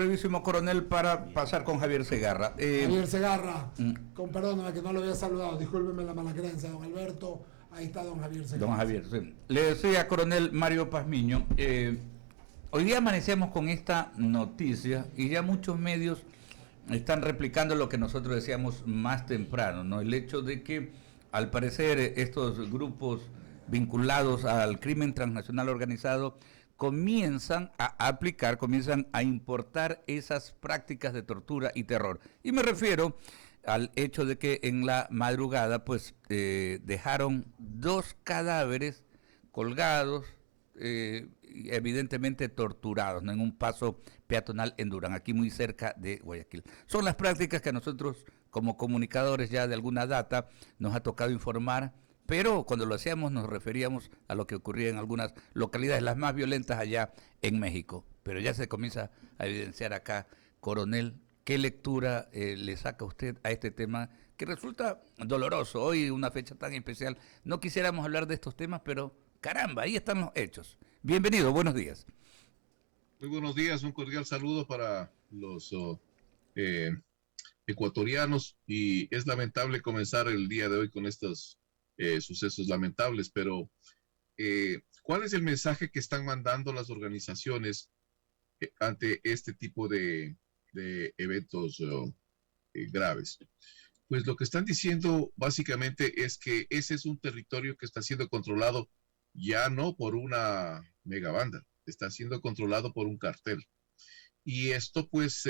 Brevísimo, coronel, para pasar con Javier Segarra. Javier Segarra, con perdóname que no lo había saludado, discúlpeme la mala creencia, don Alberto, ahí está don Javier Segarra. Don Javier, sí. Le decía, coronel Mario Pazmiño, hoy día amanecemos con esta noticia y ya muchos medios están replicando lo que nosotros decíamos más temprano, ¿no? El hecho de que, al parecer, estos grupos vinculados al crimen transnacional organizado comienzan a importar esas prácticas de tortura y terror. Y me refiero al hecho de que en la madrugada pues dejaron 2 cadáveres colgados, evidentemente torturados, ¿no? En un paso peatonal en Durán, aquí muy cerca de Guayaquil. Son las prácticas que a nosotros como comunicadores ya de alguna data nos ha tocado informar, pero cuando lo hacíamos nos referíamos a lo que ocurría en algunas localidades, las más violentas allá en México. Pero ya se comienza a evidenciar acá, coronel, ¿qué lectura le saca usted a este tema que resulta doloroso? Hoy, una fecha tan especial, no quisiéramos hablar de estos temas, pero caramba, ahí están los hechos. Bienvenido, buenos días. Muy buenos días, un cordial saludo para los eh, ecuatorianos, y es lamentable comenzar el día de hoy con estos sucesos lamentables, pero ¿cuál es el mensaje que están mandando las organizaciones ante este tipo de eventos graves? Pues lo que están diciendo básicamente es que ese es un territorio que está siendo controlado ya no por una megabanda, está siendo controlado por un cartel. Y esto pues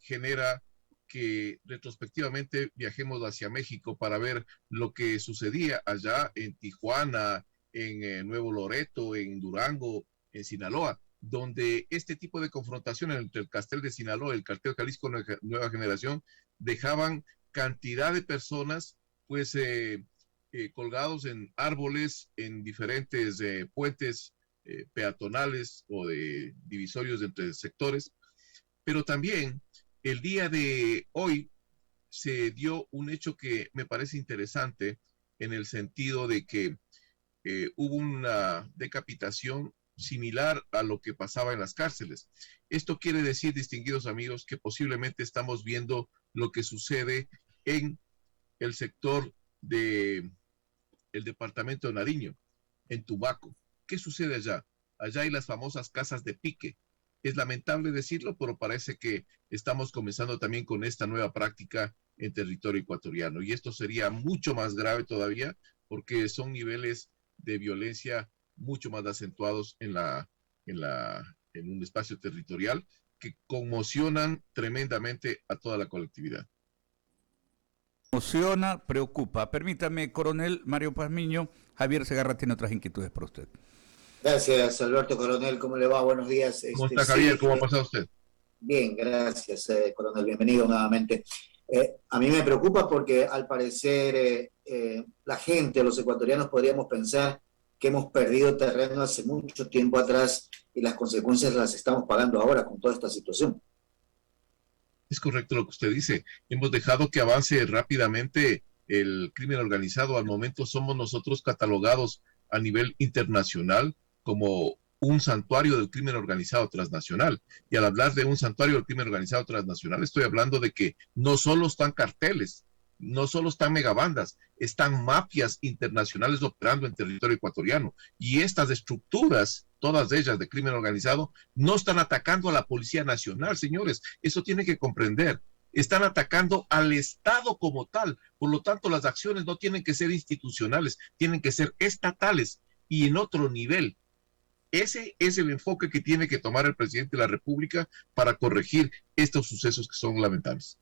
genera que retrospectivamente viajemos hacia México para ver lo que sucedía allá en Tijuana, en Nuevo Loreto, en Durango, en Sinaloa, donde este tipo de confrontación entre el cartel de Sinaloa y el cartel Jalisco Nueva Generación dejaban cantidad de personas pues colgados en árboles, en diferentes puentes peatonales o de divisorios entre sectores. Pero también el día de hoy se dio un hecho que me parece interesante, en el sentido de que hubo una decapitación similar a lo que pasaba en las cárceles. Esto quiere decir, distinguidos amigos, que posiblemente estamos viendo lo que sucede en el sector de el departamento de Nariño, en Tumaco. ¿Qué sucede allá? Allá hay las famosas casas de pique. Es lamentable decirlo, pero parece que estamos comenzando también con esta nueva práctica en territorio ecuatoriano. Y esto sería mucho más grave todavía, porque son niveles de violencia mucho más acentuados en un espacio territorial que conmocionan tremendamente a toda la colectividad. Emociona, preocupa. Permítame, coronel Mario Pazmiño, Javier Segarra tiene otras inquietudes para usted. Gracias, Alberto, coronel. ¿Cómo le va? Buenos días. ¿Cómo está, Javier? Sí, ¿Cómo ha pasado usted? bien, gracias, coronel. Bienvenido nuevamente. A mí me preocupa porque al parecer la gente, los ecuatorianos, podríamos pensar que hemos perdido terreno hace mucho tiempo atrás y las consecuencias las estamos pagando ahora con toda esta situación. Es correcto lo que usted dice. Hemos dejado que avance rápidamente el crimen organizado. Al momento somos nosotros catalogados a nivel internacional como un santuario del crimen organizado transnacional. Y al hablar de un santuario del crimen organizado transnacional, estoy hablando de que no solo están carteles, no solo están megabandas, están mafias internacionales operando en territorio ecuatoriano. Y estas estructuras, todas ellas de crimen organizado, no están atacando a la Policía Nacional, señores. Eso tiene que comprender. Están atacando al Estado como tal. Por lo tanto, las acciones no tienen que ser institucionales, tienen que ser estatales y en otro nivel. Ese es el enfoque que tiene que tomar el presidente de la República para corregir estos sucesos que son lamentables.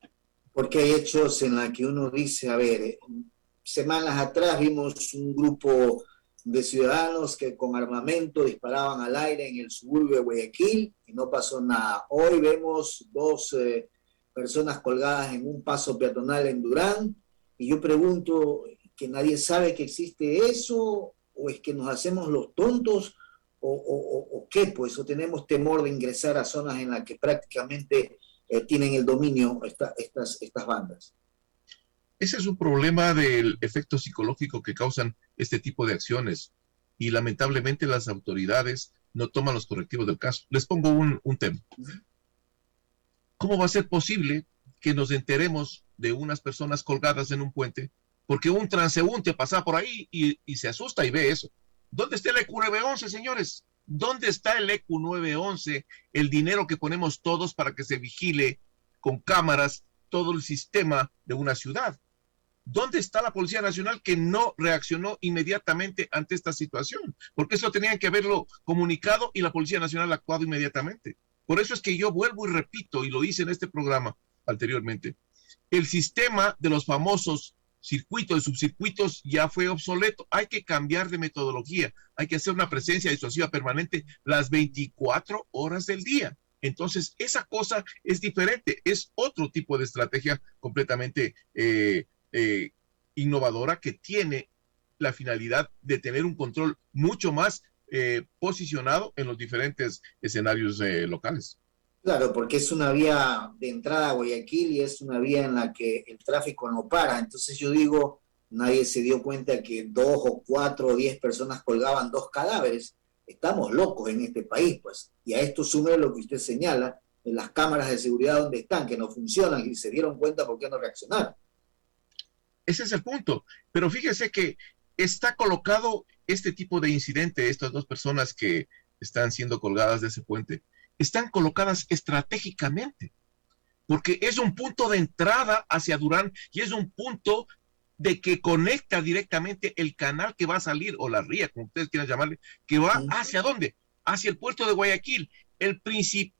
Porque hay hechos en los que uno dice, a ver, semanas atrás vimos un grupo de ciudadanos que con armamento disparaban al aire en el suburbio de Guayaquil y no pasó nada. Hoy vemos 2 personas colgadas en un paso peatonal en Durán y yo pregunto, ¿que nadie sabe que existe eso? ¿O es que nos hacemos los tontos? ¿O qué? Pues, o tenemos temor de ingresar a zonas en las que prácticamente tienen el dominio estas bandas. Ese es un problema del efecto psicológico que causan este tipo de acciones, y lamentablemente las autoridades no toman los correctivos del caso. Les pongo un tema. ¿cómo va a ser posible que nos enteremos de unas personas colgadas en un puente? Porque un transeúnte pasa por ahí y se asusta y ve eso. ¿Dónde está el EQ911, señores? ¿Dónde está el EQ911? El dinero que ponemos todos para que se vigile con cámaras todo el sistema de una ciudad. ¿Dónde está la Policía Nacional que no reaccionó inmediatamente ante esta situación? Porque eso tenían que haberlo comunicado y la Policía Nacional ha actuado inmediatamente. Por eso es que yo vuelvo y repito, y lo hice en este programa anteriormente, el sistema de los famosos circuitos y subcircuitos ya fue obsoleto. Hay que cambiar de metodología. Hay que hacer una presencia disuasiva permanente las 24 horas del día. Entonces, esa cosa es diferente. Es otro tipo de estrategia completamente innovadora que tiene la finalidad de tener un control mucho más posicionado en los diferentes escenarios locales. Claro, porque es una vía de entrada a Guayaquil y es una vía en la que el tráfico no para. Entonces yo digo, nadie se dio cuenta que 2 o 4 o 10 personas colgaban 2 cadáveres. Estamos locos en este país, pues. Y a esto sume lo que usted señala, en las cámaras de seguridad donde están, que no funcionan y se dieron cuenta por qué no reaccionaron. Ese es el punto. Pero fíjese que está colocado este tipo de incidente, estas 2 personas que están siendo colgadas de ese puente, están colocadas estratégicamente, porque es un punto de entrada hacia Durán y es un punto de que conecta directamente el canal que va a salir, o la ría, como ustedes quieran llamarle, que va hacia dónde, hacia el puerto de Guayaquil, el principal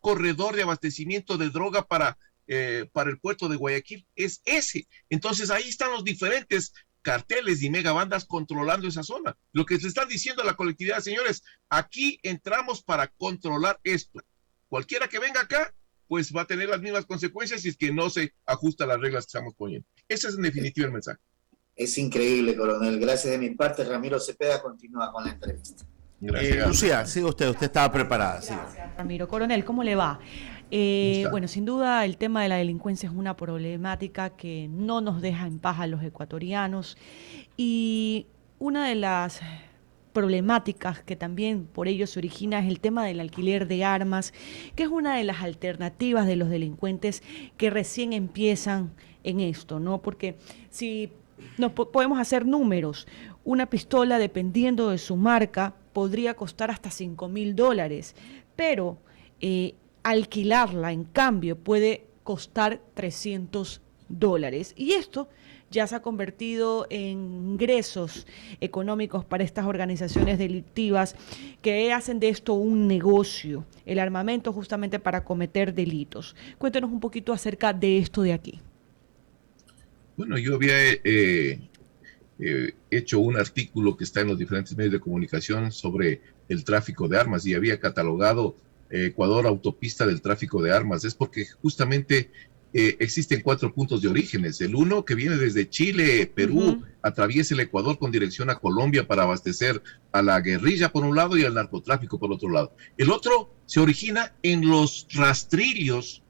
corredor de abastecimiento de droga para el puerto de Guayaquil es ese. Entonces ahí están los diferentes carteles y megabandas controlando esa zona. Lo que se están diciendo a la colectividad, señores, aquí entramos para controlar esto. Cualquiera que venga acá, pues va a tener las mismas consecuencias si es que no se ajusta a las reglas que estamos poniendo. Ese es en definitiva el mensaje. Es increíble, coronel. Gracias de mi parte. Ramiro Cepeda continúa con la entrevista. Gracias. Lucía, siga usted estaba preparada. Gracias, Ramiro. Coronel, ¿cómo le va? Bueno, sin duda el tema de la delincuencia es una problemática que no nos deja en paz a los ecuatorianos, y una de las problemáticas que también por ello se origina es el tema del alquiler de armas, que es una de las alternativas de los delincuentes que recién empiezan en esto, ¿no? Porque si podemos hacer números, una pistola, dependiendo de su marca, podría costar hasta $5,000, pero alquilarla, en cambio, puede costar $300. Y esto ya se ha convertido en ingresos económicos para estas organizaciones delictivas que hacen de esto un negocio, el armamento justamente para cometer delitos. Cuéntenos un poquito acerca de esto de aquí. Bueno, yo había hecho un artículo que está en los diferentes medios de comunicación sobre el tráfico de armas y había catalogado Ecuador autopista del tráfico de armas. Es porque justamente existen 4 puntos de orígenes. El uno que viene desde Chile, Perú, atraviesa el Ecuador con dirección a Colombia para abastecer a la guerrilla por un lado y al narcotráfico por otro lado. El otro se origina en los rastrillos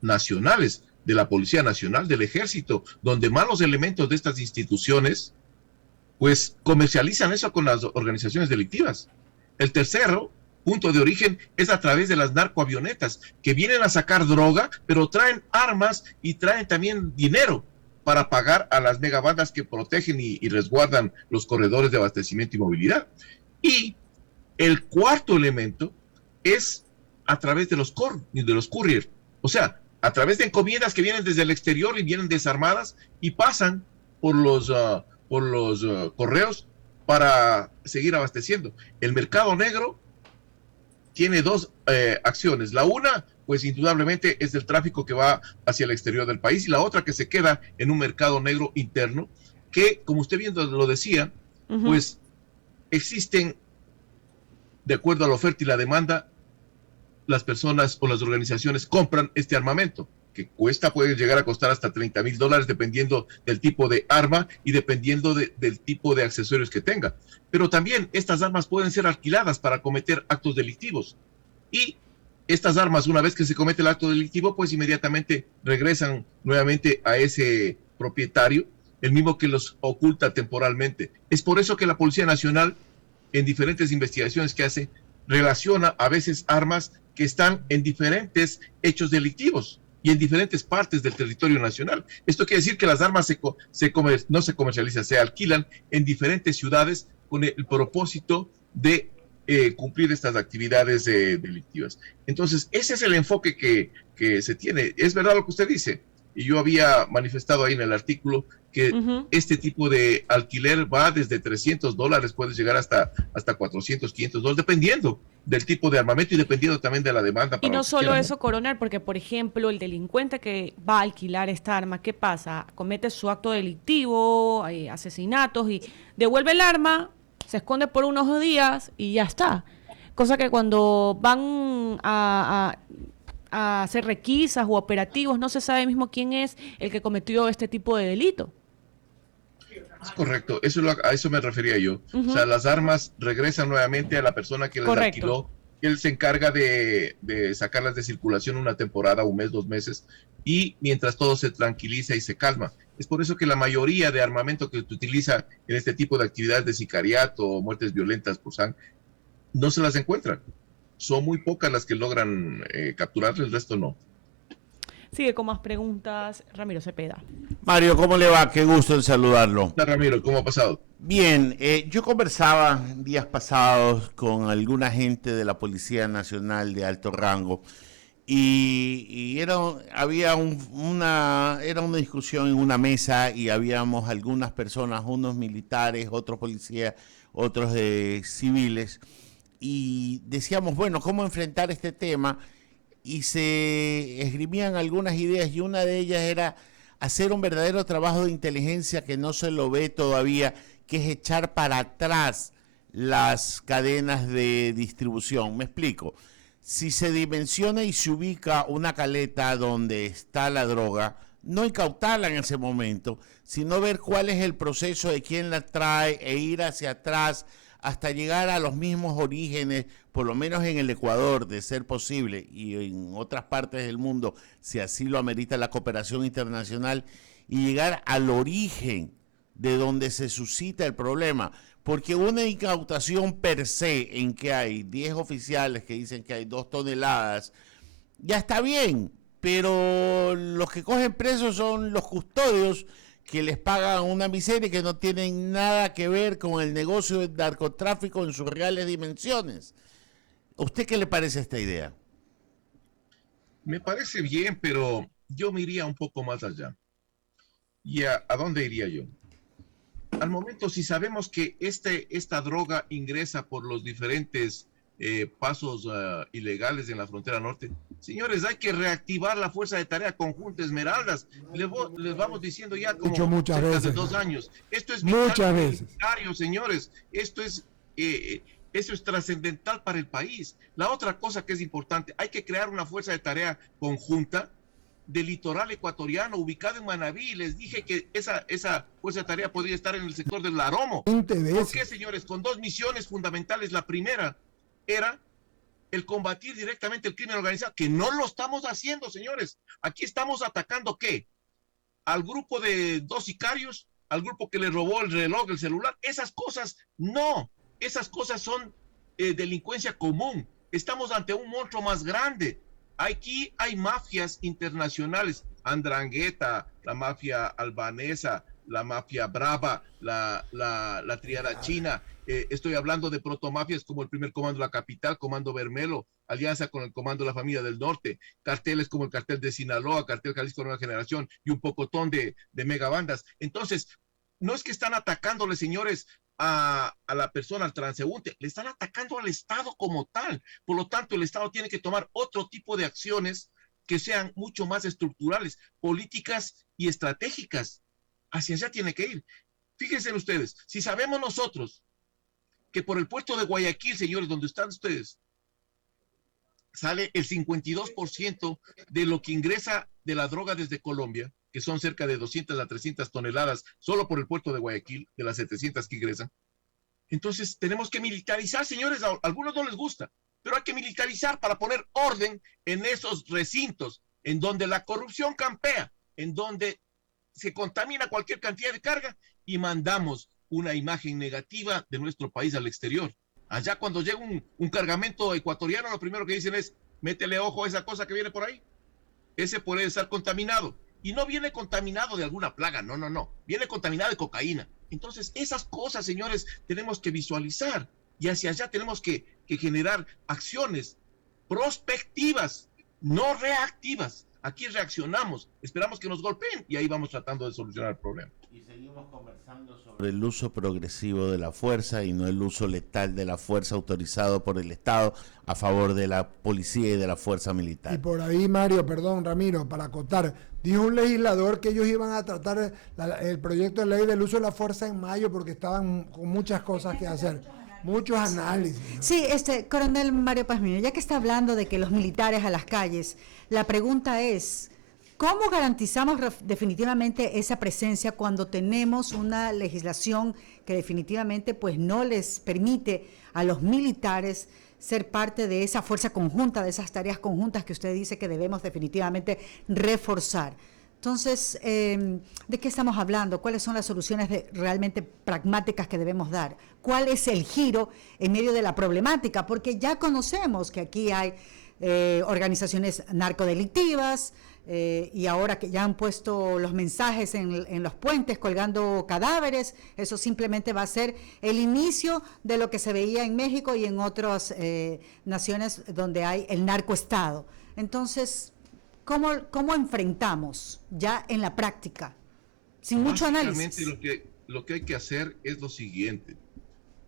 nacionales de la Policía Nacional, del Ejército, donde malos elementos de estas instituciones pues comercializan eso con las organizaciones delictivas. El tercero punto de origen es a través de las narcoavionetas que vienen a sacar droga, pero traen armas y traen también dinero para pagar a las megabandas que protegen y resguardan los corredores de abastecimiento y movilidad. Y el cuarto elemento es a través de los courier, o sea, a través de encomiendas que vienen desde el exterior y vienen desarmadas y pasan por los correos para seguir abasteciendo. El mercado negro tiene 2 acciones. La una, pues indudablemente es el tráfico que va hacia el exterior del país, y la otra que se queda en un mercado negro interno que, como usted bien lo decía, pues existen, de acuerdo a la oferta y la demanda, las personas o las organizaciones compran este armamento, que puede llegar a costar hasta $30,000 dependiendo del tipo de arma y dependiendo del tipo de accesorios que tenga. Pero también estas armas pueden ser alquiladas para cometer actos delictivos. Y estas armas, una vez que se comete el acto delictivo, pues inmediatamente regresan nuevamente a ese propietario, el mismo que los oculta temporalmente. Es por eso que la Policía Nacional, en diferentes investigaciones que hace, relaciona a veces armas que están en diferentes hechos delictivos y en diferentes partes del territorio nacional. Esto quiere decir que las armas no se comercializan, se alquilan en diferentes ciudades con el propósito de cumplir estas actividades delictivas. Entonces, ese es el enfoque que se tiene. Es verdad lo que usted dice, y yo había manifestado ahí en el artículo que este tipo de alquiler va desde $300, puede llegar hasta $400, $500, dependiendo del tipo de armamento y dependiendo también de la demanda. Y no solo eso, coronel, porque por ejemplo el delincuente que va a alquilar esta arma, ¿qué pasa? Comete su acto delictivo, hay asesinatos y devuelve el arma, se esconde por unos días y ya está. Cosa que cuando van a hacer requisas o operativos no se sabe mismo quién es el que cometió este tipo de delito. Es correcto, a eso me refería yo. O sea, las armas regresan nuevamente a la persona que les alquiló. Él se encarga de sacarlas de circulación una temporada, un mes, 2 meses, y mientras todo se tranquiliza y se calma. Es por eso que la mayoría de armamento que se utiliza en este tipo de actividades de sicariato o muertes violentas por sangre, no se las encuentran. Son muy pocas las que logran capturarlas, el resto no. Sigue con más preguntas Ramiro Cepeda. Mario, ¿cómo le va? Qué gusto en saludarlo. Hola, Ramiro, ¿cómo ha pasado? Bien, yo conversaba días pasados con alguna gente de la Policía Nacional de alto rango y era una discusión en una mesa y habíamos algunas personas, unos militares, otros policías, otros civiles, y decíamos, bueno, ¿cómo enfrentar este tema? Y se esgrimían algunas ideas y una de ellas era hacer un verdadero trabajo de inteligencia que no se lo ve todavía, que es echar para atrás las cadenas de distribución. Me explico. Si se dimensiona y se ubica una caleta donde está la droga, no incautarla en ese momento, sino ver cuál es el proceso de quién la trae e ir hacia atrás hasta llegar a los mismos orígenes, por lo menos en el Ecuador, de ser posible, y en otras partes del mundo, si así lo amerita la cooperación internacional, y llegar al origen de donde se suscita el problema. Porque una incautación per se en que hay 10 oficiales que dicen que hay 2 toneladas, ya está bien, pero los que cogen presos son los custodios que les pagan una miseria y que no tienen nada que ver con el negocio del narcotráfico en sus reales dimensiones. ¿A usted qué le parece esta idea? Me parece bien, pero yo me iría un poco más allá. ¿Y a dónde iría yo? Al momento, si sabemos que esta droga ingresa por los diferentes pasos ilegales en la frontera norte, señores, hay que reactivar la Fuerza de Tarea Conjunta Esmeraldas. Les vamos diciendo ya como muchas cerca veces. de 2 años. Esto es Muchas veces. Señores. Esto es trascendental para el país. La otra cosa que es importante, hay que crear una Fuerza de Tarea Conjunta del litoral ecuatoriano ubicado en Manabí. Les dije que esa Fuerza de Tarea podría estar en el sector del Laromo. ¿Por qué, señores? Con 2 misiones fundamentales. La primera era el combatir directamente el crimen organizado, que no lo estamos haciendo, señores. Aquí estamos atacando, ¿qué? Al grupo de 2 sicarios, al grupo que le robó el reloj, el celular. Esas cosas no. Esas cosas son delincuencia común. Estamos ante un monstruo más grande. Aquí hay mafias internacionales, Andrangheta, la mafia albanesa, la mafia brava, la triada china. Estoy hablando de protomafias como el primer comando de la capital, Comando Bermelo, alianza con el comando de la familia del norte, carteles como el cartel de Sinaloa, cartel Jalisco Nueva Generación y un pocotón de megabandas. Entonces, no es que están atacándole, señores, a la persona, al transeúnte, le están atacando al Estado como tal. Por lo tanto, el Estado tiene que tomar otro tipo de acciones que sean mucho más estructurales, políticas y estratégicas. Hacia allá tiene que ir. Fíjense ustedes, si sabemos nosotros que por el puerto de Guayaquil, señores, donde están ustedes, sale el 52% de lo que ingresa de la droga desde Colombia, que son cerca de 200 a 300 toneladas, solo por el puerto de Guayaquil, de las 700 que ingresan. Entonces tenemos que militarizar, señores, a algunos no les gusta, pero hay que militarizar para poner orden en esos recintos, en donde la corrupción campea, en donde se contamina cualquier cantidad de carga y mandamos una imagen negativa de nuestro país al exterior. Allá cuando llega un cargamento ecuatoriano, lo primero que dicen es, métele ojo a esa cosa que viene por ahí. Ese puede estar contaminado. Y no viene contaminado de alguna plaga, no. Viene contaminado de cocaína. Entonces, esas cosas, señores, tenemos que visualizar. Y hacia allá tenemos que generar acciones prospectivas, no reactivas. Aquí reaccionamos, esperamos que nos golpeen y ahí vamos tratando de solucionar el problema. Y seguimos conversando sobre el uso progresivo de la fuerza y no el uso letal de la fuerza autorizado por el Estado a favor de la policía y de la fuerza militar. Y por ahí, Mario, perdón, Ramiro, para acotar, dijo un legislador que ellos iban a tratar el proyecto de ley del uso de la fuerza en mayo porque estaban con muchas cosas que hacer. Muchos análisis, ¿no? Sí, coronel Mario Pazmiño, ya que está hablando de que los militares a las calles, la pregunta es, ¿cómo garantizamos definitivamente esa presencia cuando tenemos una legislación que definitivamente pues no les permite a los militares ser parte de esa fuerza conjunta, de esas tareas conjuntas que usted dice que debemos definitivamente reforzar? Entonces, ¿de qué estamos hablando? ¿Cuáles son las soluciones realmente pragmáticas que debemos dar? ¿Cuál es el giro en medio de la problemática? Porque ya conocemos que aquí hay organizaciones narcodelictivas y ahora que ya han puesto los mensajes en los puentes colgando cadáveres, eso simplemente va a ser el inicio de lo que se veía en México y en otras naciones donde hay el narcoestado. Entonces, ¿cómo enfrentamos ya en la práctica? Sin mucho análisis. Lo que hay que hacer es lo siguiente.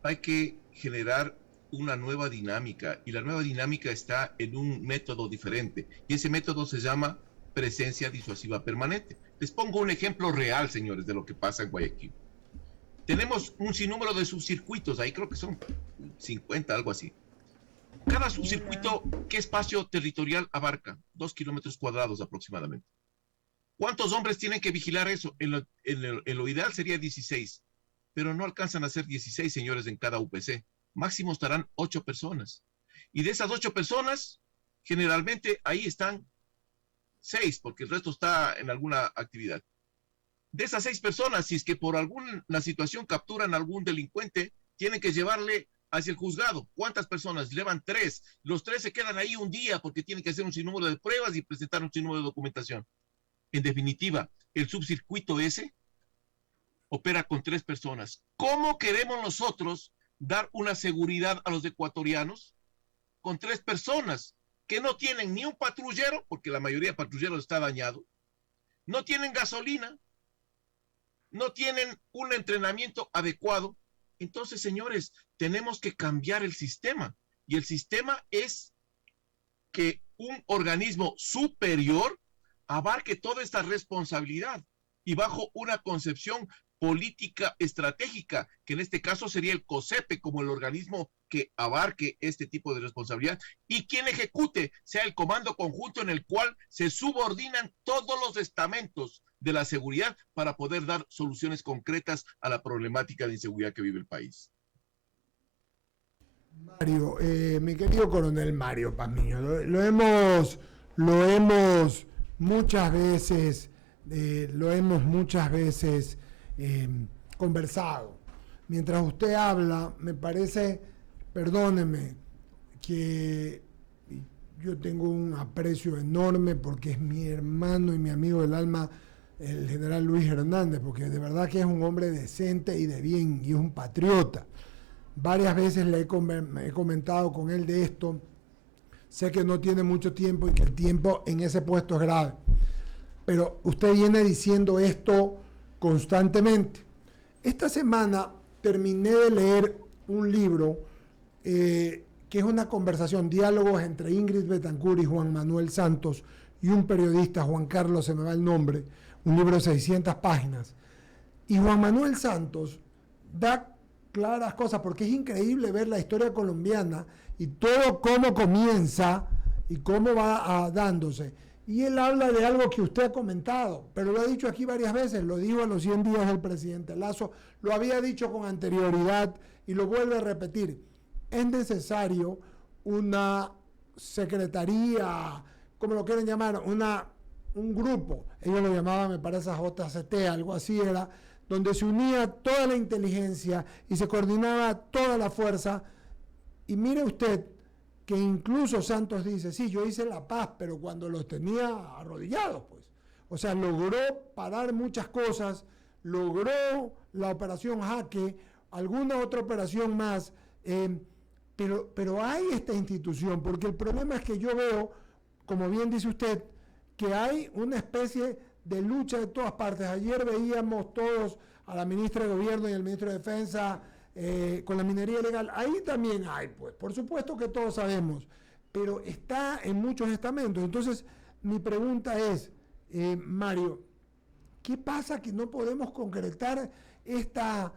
Hay que generar una nueva dinámica y la nueva dinámica está en un método diferente y ese método se llama presencia disuasiva permanente. Les pongo un ejemplo real, señores, de lo que pasa en Guayaquil. Tenemos un sinnúmero de subcircuitos, ahí creo que son 50, algo así. Cada subcircuito, ¿qué espacio territorial abarca? 2 kilómetros cuadrados aproximadamente. ¿Cuántos hombres tienen que vigilar eso? En lo ideal sería 16, pero no alcanzan a ser 16, señores, en cada UPC. Máximo estarán 8 personas. Y de esas 8 personas, generalmente ahí están 6, porque el resto está en alguna actividad. De esas 6 personas, si es que por alguna situación capturan a algún delincuente, tienen que llevarle hacia el juzgado. ¿Cuántas personas? Llevan 3. Los 3 se quedan ahí un día porque tienen que hacer un sinnúmero de pruebas y presentar un sinnúmero de documentación. En definitiva, el subcircuito ese opera con 3 personas. ¿Cómo queremos nosotros dar una seguridad a los ecuatorianos con 3 personas que no tienen ni un patrullero, porque la mayoría de patrulleros está dañado, no tienen gasolina, no tienen un entrenamiento adecuado? Entonces, señores, tenemos que cambiar el sistema. Y el sistema es que un organismo superior abarque toda esta responsabilidad y bajo una concepción política estratégica, que en este caso sería el COSEPE como el organismo que abarque este tipo de responsabilidad y quien ejecute sea el comando conjunto en el cual se subordinan todos los estamentos de la seguridad para poder dar soluciones concretas a la problemática de inseguridad que vive el país. Mario, mi querido coronel Mario Pazmiño, lo hemos muchas veces conversado. Mientras usted habla, me parece, perdóneme, que yo tengo un aprecio enorme porque es mi hermano y mi amigo del alma, el general Luis Hernández, porque de verdad que es un hombre decente y de bien, y es un patriota. Varias veces le he comentado con él de esto. Sé que no tiene mucho tiempo y que el tiempo en ese puesto es grave. Pero usted viene diciendo esto constantemente. Esta semana terminé de leer un libro que es una conversación, diálogos entre Ingrid Betancourt y Juan Manuel Santos y un periodista, Juan Carlos, se me va el nombre, un libro de 600 páginas. Y Juan Manuel Santos da claras cosas, porque es increíble ver la historia colombiana y todo cómo comienza y cómo va dándose. Y él habla de algo que usted ha comentado, pero lo ha dicho aquí varias veces, lo dijo a los 100 días del presidente Lazo, lo había dicho con anterioridad y lo vuelve a repetir. Es necesario una secretaría, como lo quieren llamar, un grupo, ellos lo llamaban, me parece, JCT, algo así era, donde se unía toda la inteligencia y se coordinaba toda la fuerza. Y mire usted, que incluso Santos dice, sí, yo hice la paz, pero cuando los tenía arrodillados, pues. O sea, logró parar muchas cosas, logró la operación Jaque, alguna otra operación más, pero hay esta institución, porque el problema es que yo veo, como bien dice usted, que hay una especie de lucha de todas partes. Ayer veíamos todos a la ministra de Gobierno y al ministro de Defensa con la minería ilegal. Ahí también hay, pues, por supuesto que todos sabemos, pero está en muchos estamentos. Entonces, mi pregunta es, Mario, ¿qué pasa que no podemos concretar esta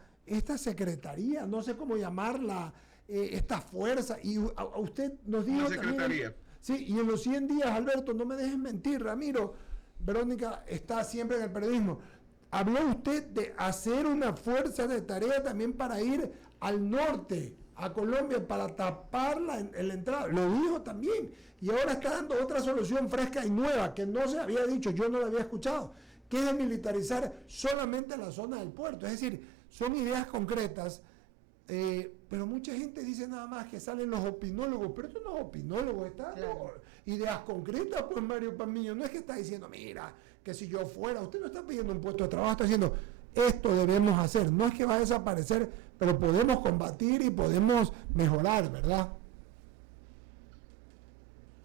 secretaría? No sé cómo llamarla, esta fuerza. Y a usted nos dijo secretaría. También, sí, y en los 100 días, Alberto, no me dejes mentir, Ramiro, Verónica está siempre en el periodismo. Habló usted de hacer una fuerza de tarea también para ir al norte, a Colombia, para tapar la entrada. Lo dijo también. Y ahora está dando otra solución fresca y nueva, que no se había dicho, yo no la había escuchado, que es de militarizar solamente la zona del puerto. Es decir, son ideas concretas, pero mucha gente dice nada más que salen los opinólogos, pero esto no es opinólogo, está dando ideas concretas, pues Mario Pazmiño, no es que está diciendo, mira, que si yo fuera, usted no está pidiendo un puesto de trabajo, está diciendo, esto debemos hacer, no es que va a desaparecer, pero podemos combatir y podemos mejorar, ¿verdad?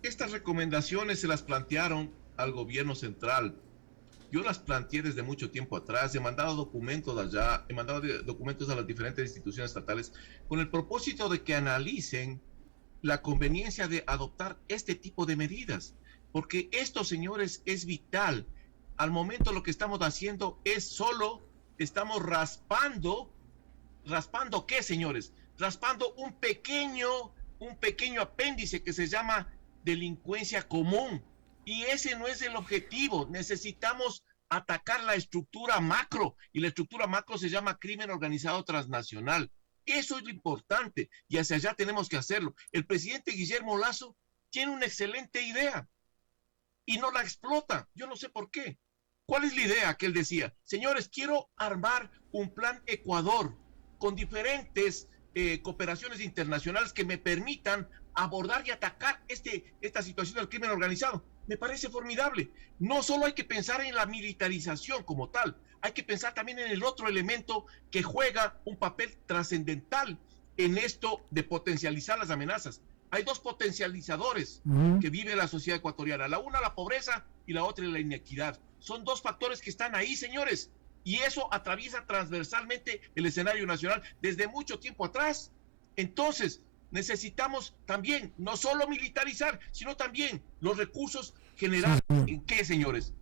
Estas recomendaciones se las plantearon al gobierno central. Yo las planteé desde mucho tiempo atrás, he mandado documentos allá, he mandado documentos a las diferentes instituciones estatales con el propósito de que analicen la conveniencia de adoptar este tipo de medidas, porque esto, señores, es vital. Al momento lo que estamos haciendo es solo, estamos raspando ¿qué, señores? Raspando un pequeño apéndice que se llama delincuencia común. Y ese no es el objetivo. Necesitamos atacar la estructura macro, y la estructura macro se llama crimen organizado transnacional. Eso es lo importante, y hacia allá tenemos que hacerlo. El presidente Guillermo Lasso tiene una excelente idea y no la explota. Yo no sé por qué. ¿Cuál es la idea que él decía? Señores, quiero armar un plan Ecuador con diferentes cooperaciones internacionales que me permitan abordar y atacar esta situación del crimen organizado. Me parece formidable. No solo hay que pensar en la militarización como tal, hay que pensar también en el otro elemento que juega un papel trascendental en esto de potencializar las amenazas. Hay dos potencializadores que vive la sociedad ecuatoriana. La una, la pobreza, y la otra, la inequidad. Son dos factores que están ahí, señores. Y eso atraviesa transversalmente el escenario nacional desde mucho tiempo atrás. Entonces, necesitamos también no solo militarizar, sino también los recursos generar. ¿En qué, señores?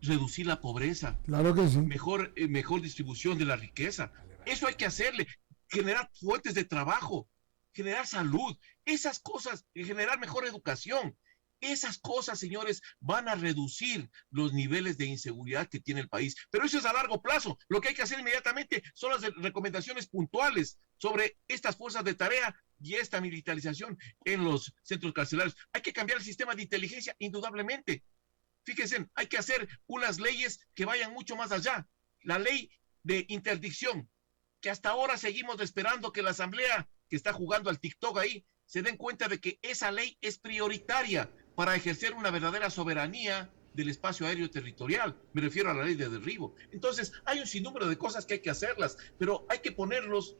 Reducir la pobreza. Claro que sí. Mejor distribución de la riqueza. Eso hay que hacerle. Generar fuentes de trabajo, generar salud, esas cosas, generar mejor educación. Esas cosas, señores, van a reducir los niveles de inseguridad que tiene el país. Pero eso es a largo plazo. Lo que hay que hacer inmediatamente son las recomendaciones puntuales sobre estas fuerzas de tarea y esta militarización en los centros carcelarios. Hay que cambiar el sistema de inteligencia, indudablemente. Fíjense, hay que hacer unas leyes que vayan mucho más allá. La ley de interdicción, que hasta ahora seguimos esperando que la Asamblea, que está jugando al TikTok ahí, se den cuenta de que esa ley es prioritaria para ejercer una verdadera soberanía del espacio aéreo territorial. Me refiero a la ley de derribo. Entonces, hay un sinnúmero de cosas que hay que hacerlas, pero hay que ponerlos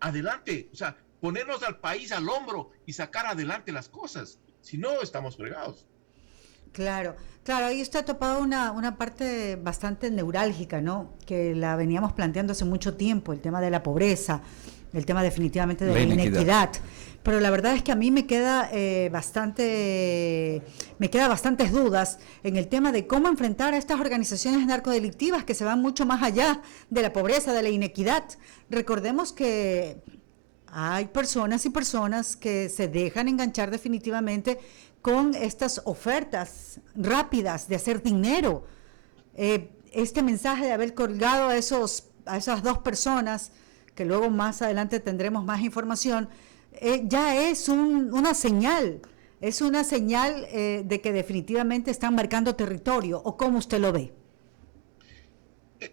adelante, o sea, ponernos al país al hombro y sacar adelante las cosas. Si no, estamos fregados. Claro, ahí usted ha topado una parte bastante neurálgica, ¿no? Que la veníamos planteando hace mucho tiempo, el tema de la pobreza, el tema definitivamente de la inequidad. Pero la verdad es que a mí me queda bastantes dudas en el tema de cómo enfrentar a estas organizaciones narcodelictivas que se van mucho más allá de la pobreza, de la inequidad. Recordemos que hay personas y personas que se dejan enganchar definitivamente con estas ofertas rápidas de hacer dinero. Este mensaje de haber colgado a esas dos personas, que luego más adelante tendremos más información, ya es una señal de que definitivamente están marcando territorio, ¿o cómo usted lo ve?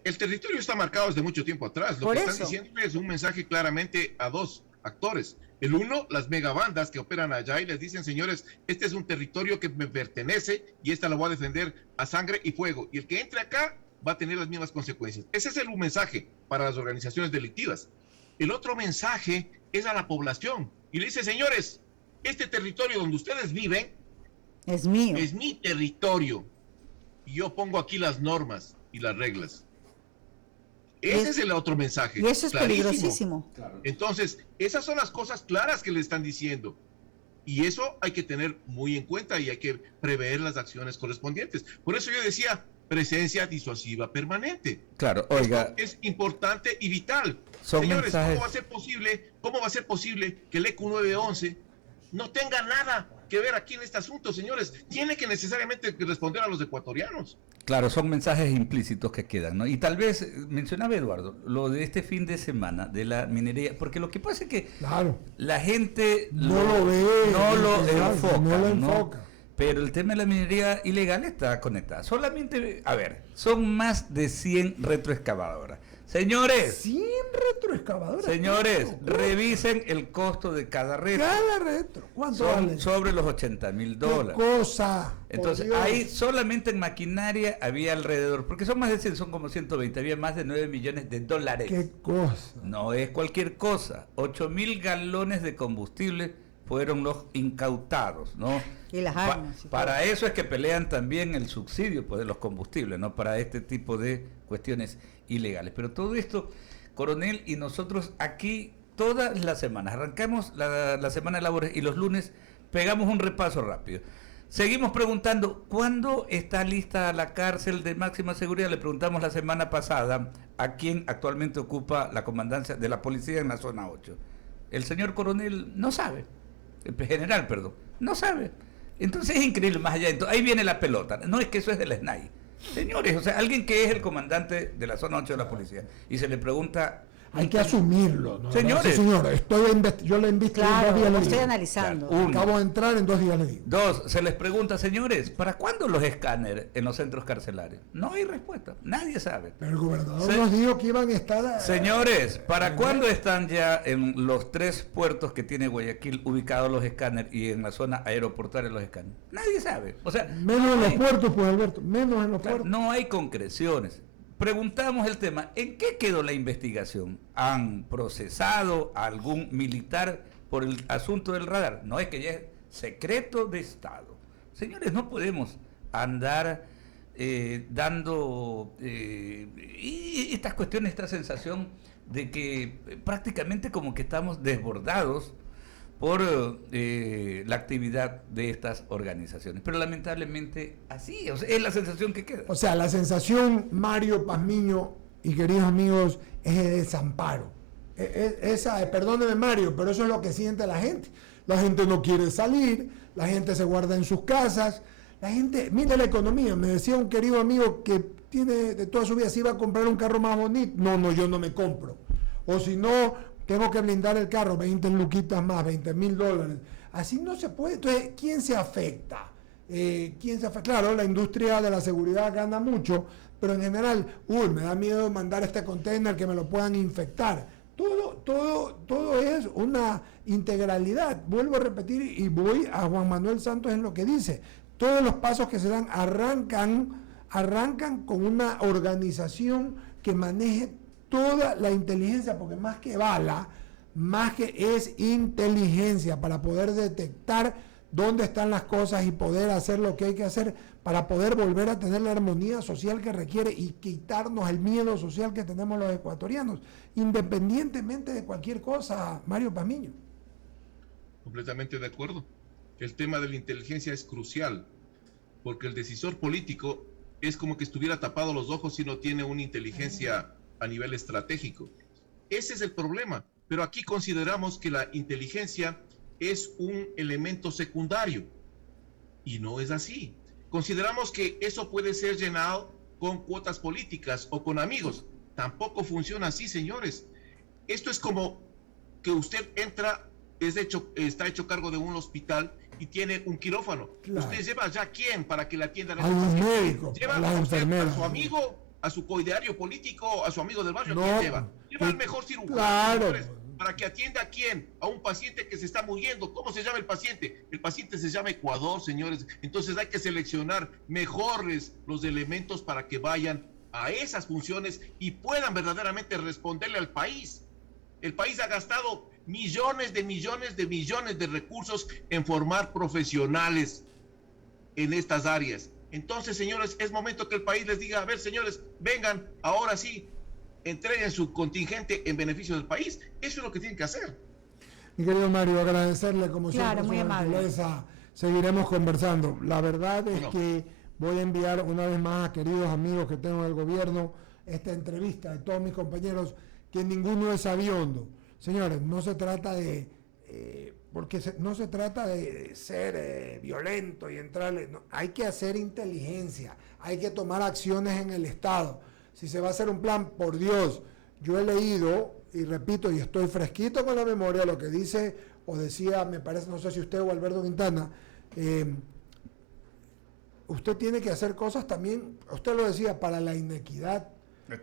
El territorio está marcado desde mucho tiempo atrás. Lo que están diciendo es un mensaje claramente a dos actores. El uno, las megabandas que operan allá y les dicen, señores, este es un territorio que me pertenece y esta lo voy a defender a sangre y fuego. Y el que entre acá va a tener las mismas consecuencias. Ese es un mensaje para las organizaciones delictivas. El otro mensaje es a la población y le dice, señores, este territorio donde ustedes viven Es mío. es mi territorio y yo pongo aquí las normas y las reglas. Ese es el otro mensaje. Y eso es clarísimo. peligrosísimo. Entonces, esas son las cosas claras que le están diciendo. Y eso hay que tener muy en cuenta y hay que prever las acciones correspondientes. Por eso yo decía, presencia disuasiva permanente. Claro, oiga. Esto es importante y vital. Son Señores, mensajes. ¿cómo va a ser posible que el ECU 911 no tenga nada que ver aquí en este asunto, señores? Tiene que necesariamente responder a los ecuatorianos. Claro, son mensajes implícitos que quedan, ¿no? Y tal vez, mencionaba Eduardo, lo de este fin de semana, de la minería, porque lo que pasa es que Claro. la gente No lo ve, no lo claro, enfoca, no lo ¿no? enfoca. Pero el tema de la minería ilegal está conectada. Solamente, a ver, son más de 100 retroexcavadoras. Señores, 100 retroexcavadoras. señores, ¿Cuánto? revisen el costo de cada retro. Cada retro. ¿Cuánto Son vale? sobre los $80,000. ¿Qué cosa? Por Entonces, Dios. ahí solamente en maquinaria había alrededor, porque son más de 100, son como 120, había más de $9 millones. ¿Qué cosa? No es cualquier cosa. 8,000 galones de combustible fueron los incautados, ¿no? Y las Pa- armas. y para todo. eso es que pelean también el subsidio, pues, de los combustibles, ¿no? Para este tipo de cuestiones ilegales. Pero todo esto, coronel, y nosotros aquí todas las semanas, arrancamos la semana de labores y los lunes pegamos un repaso rápido. Seguimos preguntando, ¿cuándo está lista la cárcel de máxima seguridad? Le preguntamos la semana pasada a quien actualmente ocupa la comandancia de la policía en la zona 8. El señor coronel no sabe, el general, perdón, no sabe. Entonces es increíble, más allá. Entonces, ahí viene la pelota. No es que eso es del SNAI. Señores, o sea, alguien que es el comandante de la zona 8 de la policía y se le pregunta... Hay que asumirlo, ¿no? Señores. Sí, señor, yo lo he visto en 2 Claro, días. lo le estoy digo. analizando. Claro. Uno. Acabo de entrar, en 2 días le digo. Dos, se les pregunta, señores, ¿para cuándo los escáneres en los centros carcelarios? No hay respuesta, nadie sabe. Pero el gobernador Se- nos dijo que iban a estar... Señores, ¿para cuándo están ya en los 3 puertos que tiene Guayaquil ubicados los escáneres y en la zona aeroportuaria los escáneres? Nadie sabe. O sea, Menos no en los hay- puertos, pues Alberto, menos en los claro, puertos. no hay concreciones. Preguntamos el tema, ¿en qué quedó la investigación? ¿Han procesado a algún militar por el asunto del radar? No, es que ya es secreto de Estado. Señores, no podemos andar dando y estas cuestiones, esta sensación de que prácticamente como que estamos desbordados por la actividad de estas organizaciones. Pero lamentablemente así, o sea, es la sensación que queda. O sea, la sensación, Mario Pazmiño y queridos amigos, es de desamparo. Perdóneme Mario, pero eso es lo que siente la gente. La gente no quiere salir, la gente se guarda en sus casas, la gente, mira la economía, me decía un querido amigo que tiene de toda su vida, si iba a comprar un carro más bonito, no, yo no me compro. O si no, tengo que blindar el carro, 20 luquitas más, $20,000. Así no se puede. Entonces, ¿quién se afecta? Claro, la industria de la seguridad gana mucho, pero en general, me da miedo mandar este container que me lo puedan infectar. Todo es una integralidad. Vuelvo a repetir y voy a Juan Manuel Santos en lo que dice. Todos los pasos que se dan arrancan con una organización que maneje toda la inteligencia, porque más que bala, más que es inteligencia para poder detectar dónde están las cosas y poder hacer lo que hay que hacer para poder volver a tener la armonía social que requiere y quitarnos el miedo social que tenemos los ecuatorianos, independientemente de cualquier cosa, Mario Pazmiño. Completamente de acuerdo. El tema de la inteligencia es crucial, porque el decisor político es como que estuviera tapado los ojos si no tiene una inteligencia a nivel estratégico. Ese es el problema, pero aquí consideramos que la inteligencia es un elemento secundario y no es así. Consideramos que eso puede ser llenado con cuotas políticas o con amigos. Tampoco funciona así, señores. Esto es como que usted entra, está hecho cargo de un hospital y tiene un quirófano. Claro. Usted lleva ya quién para que le atiendan A los médicos, lleva a las usted enfermeras. a su amigo, a su coideario político, a su amigo del barrio. No, ¿Quién lleva? Lleva al mejor cirujano. Claro, señores. ¿Para que atienda a quién? A un paciente que se está muriendo. ¿Cómo se llama el paciente? El paciente se llama Ecuador, señores. Entonces hay que seleccionar mejores los elementos para que vayan a esas funciones y puedan verdaderamente responderle al país. El país ha gastado millones de recursos en formar profesionales en estas áreas. Entonces, señores, es momento que el país les diga, a ver, señores, vengan, ahora sí, entreguen su contingente en beneficio del país. Eso es lo que tienen que hacer. Mi querido Mario, agradecerle como Claro, siempre muy su amable. gentileza. Seguiremos conversando. La verdad es Bueno. que voy a enviar una vez más a queridos amigos que tengo en el gobierno esta entrevista de todos mis compañeros, que ninguno es sabiondo. Señores, no se trata de... no se trata de ser violento y entrarle... No, hay que hacer inteligencia, hay que tomar acciones en el Estado. Si se va a hacer un plan, por Dios, yo he leído, y repito, y estoy fresquito con la memoria, lo que dice, o decía, me parece, no sé si usted o Alberto Quintana, usted tiene que hacer cosas también, usted lo decía, para la inequidad.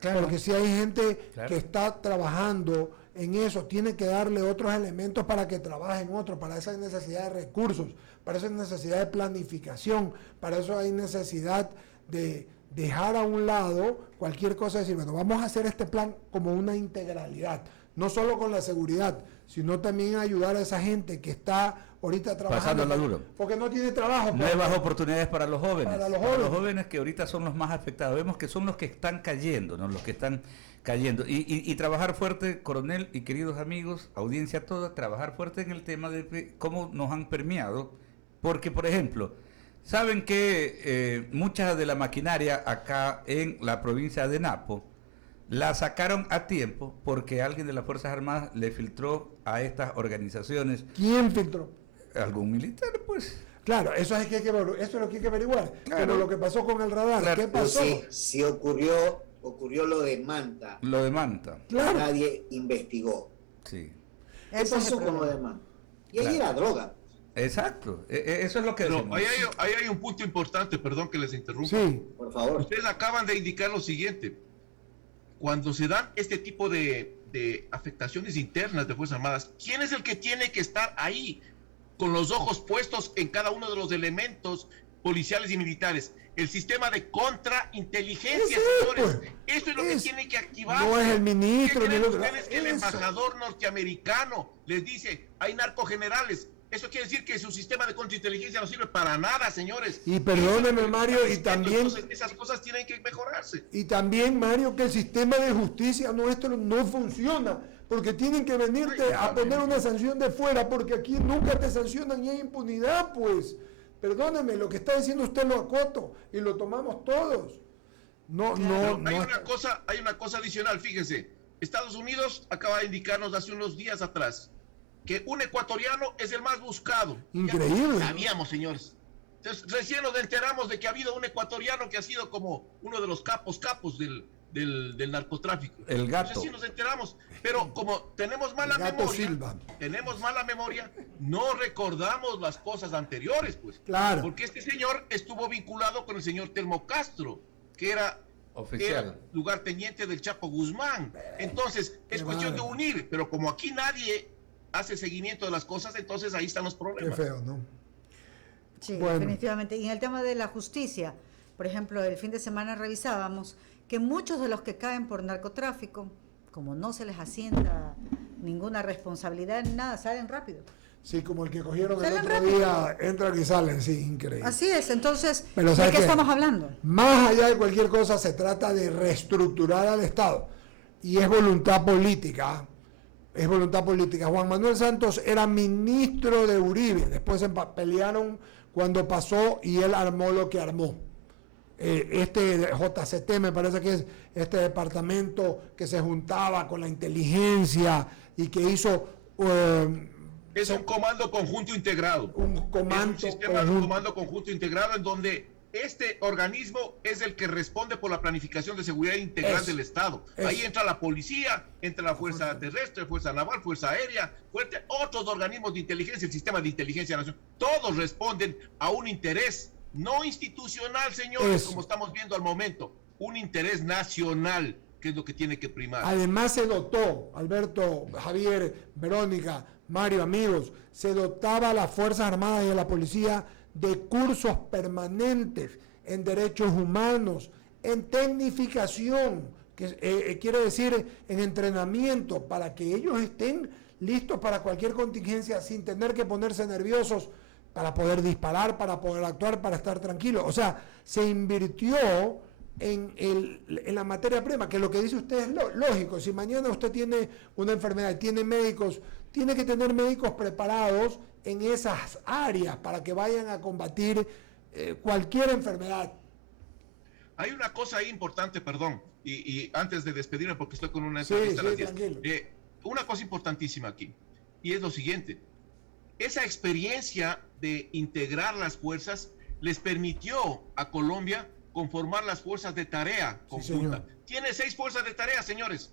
Claro. Porque si hay gente Claro. que está trabajando en eso, tiene que darle otros elementos para que trabajen otros. Para eso hay necesidad de recursos, para eso hay necesidad de planificación, para eso hay necesidad de dejar a un lado cualquier cosa y decir, bueno, vamos a hacer este plan como una integralidad, no solo con la seguridad, sino también ayudar a esa gente que está ahorita trabajando. Pasándola duro. Porque no tiene trabajo. Nuevas oportunidades para los jóvenes. Para los Para los jóvenes. jóvenes que ahorita son los más afectados. Vemos que son los que están cayendo, ¿no? Los que están cayendo. Y trabajar fuerte, coronel y queridos amigos, audiencia toda, trabajar fuerte en el tema de cómo nos han permeado. Porque, por ejemplo, saben que mucha de la maquinaria acá en la provincia de Napo la sacaron a tiempo porque alguien de las Fuerzas Armadas le filtró a estas organizaciones, ¿Quién filtró? algún militar, pues. Claro, eso es lo que hay que averiguar. Claro. Como lo que pasó con el radar. Claro. ¿Qué Pero pasó? sí ocurrió lo de Manta. Lo de Manta, Claro. Nadie investigó. sí. ¿Qué Ese es el pasó con lo problema. de Manta? Y ahí Claro. era droga. Exacto, eso es lo que Pero decimos. ahí hay un punto importante, perdón que les interrumpa. Sí, Por favor. Ustedes acaban de indicar lo siguiente. Cuando se dan este tipo de afectaciones internas de Fuerzas Armadas, ¿quién es el que tiene que estar ahí con los ojos puestos en cada uno de los elementos policiales y militares? El sistema de contrainteligencia, Ese, señores. pues. Eso es lo que Es- tiene que activar. no es el ministro ¿Qué ni el creen otro. ustedes que el Eso. embajador norteamericano les dice, hay narcogenerales? Eso quiere decir que su sistema de contrainteligencia no sirve para nada, señores. Y perdóneme, Eso- Mario, y respeto, también- entonces, esas cosas tienen que mejorarse. y también, Mario, que el sistema de justicia nuestro no funciona, porque tienen que venirte a poner una sanción de fuera, porque aquí nunca te sancionan y hay impunidad, pues. Perdóneme, lo que está diciendo usted lo acoto y lo tomamos todos. No, Pero no, hay no. una cosa adicional, fíjense. Estados Unidos acaba de indicarnos hace unos días atrás que un ecuatoriano es el más buscado. Increíble. Ya sabíamos, señores. Entonces, recién nos enteramos de que ha habido un ecuatoriano que ha sido como uno de los capos del narcotráfico. El gato. Recién nos enteramos. Pero como tenemos mala El gato memoria, Silva. no recordamos las cosas anteriores, pues. Claro. Porque este señor estuvo vinculado con el señor Telmo Castro, que era Oficial. lugarteniente del Chapo Guzmán. Entonces, es Qué cuestión de bárbaro. unir, pero como aquí nadie hace seguimiento de las cosas, entonces ahí están los Qué problemas. feo, ¿no? Sí, Bueno. definitivamente. Y en el tema de la justicia, por ejemplo, el fin de semana revisábamos que muchos de los que caen por narcotráfico, como no se les asienta ninguna responsabilidad ni nada, salen rápido. Sí, como el que cogieron el Salen otro rápido. día, entran y salen, sí, increíble. Así es, entonces, Pero ¿de ¿sabe qué qué? estamos hablando? Más allá de cualquier cosa, se trata de reestructurar al Estado. Y es voluntad política. ¿ah? Es voluntad política. Juan Manuel Santos era ministro de Uribe. Después se pelearon cuando pasó y él armó lo que armó. Este JCT, me parece que es este departamento que se juntaba con la inteligencia y que hizo Es un comando conjunto integrado. un comando. Es un sistema de un conjunto. comando conjunto integrado en donde este organismo es el que responde por la planificación de seguridad integral Eso, del Estado. eso. Ahí entra la policía, entra la fuerza terrestre, fuerza naval, fuerza aérea, otros organismos de inteligencia, el sistema de inteligencia nacional. Todos responden a un interés no institucional, señores, Eso. como estamos viendo al momento, un interés nacional. que es lo que tiene que primar. Además se dotó, Alberto, Javier, Verónica, Mario, amigos, se dotaba a las Fuerzas Armadas y a la policía de cursos permanentes en derechos humanos, en tecnificación, que quiere decir en entrenamiento, para que ellos estén listos para cualquier contingencia sin tener que ponerse nerviosos, para poder disparar, para poder actuar, para estar tranquilos. O sea, se invirtió en la materia prima, que lo que dice usted es lógico. Si mañana usted tiene una enfermedad y tiene médicos, tiene que tener médicos preparados en esas áreas para que vayan a combatir cualquier enfermedad. Hay una cosa ahí importante, perdón, y antes de despedirme porque estoy con una entrevista a las 10. Una cosa importantísima aquí, y es lo siguiente. Esa experiencia de integrar las fuerzas les permitió a Colombia conformar las fuerzas de tarea conjunta. Sí, tiene 6 fuerzas de tarea, señores,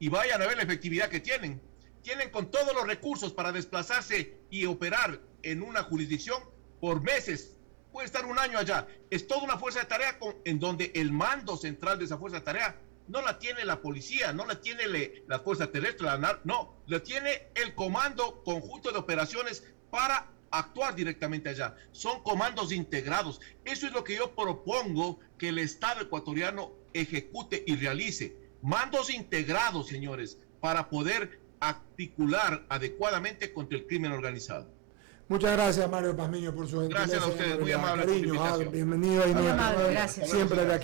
y vayan a ver la efectividad que tienen. Tienen con todos los recursos para desplazarse y operar en una jurisdicción por meses. Puede estar un año allá. Es toda una fuerza de tarea en donde el mando central de esa fuerza de tarea no la tiene la policía, no la tiene la fuerza terrestre, no, la tiene el Comando Conjunto de Operaciones para actuar directamente allá. Son comandos integrados. Eso es lo que yo propongo que el Estado ecuatoriano ejecute y realice. Mandos integrados, señores, para poder articular adecuadamente contra el crimen organizado. Muchas gracias, Mario Pazmiño, por su gentileza. Gracias a ustedes, muy amable. Cariño, bienvenido. Muy amable, gracias. Siempre de aquí.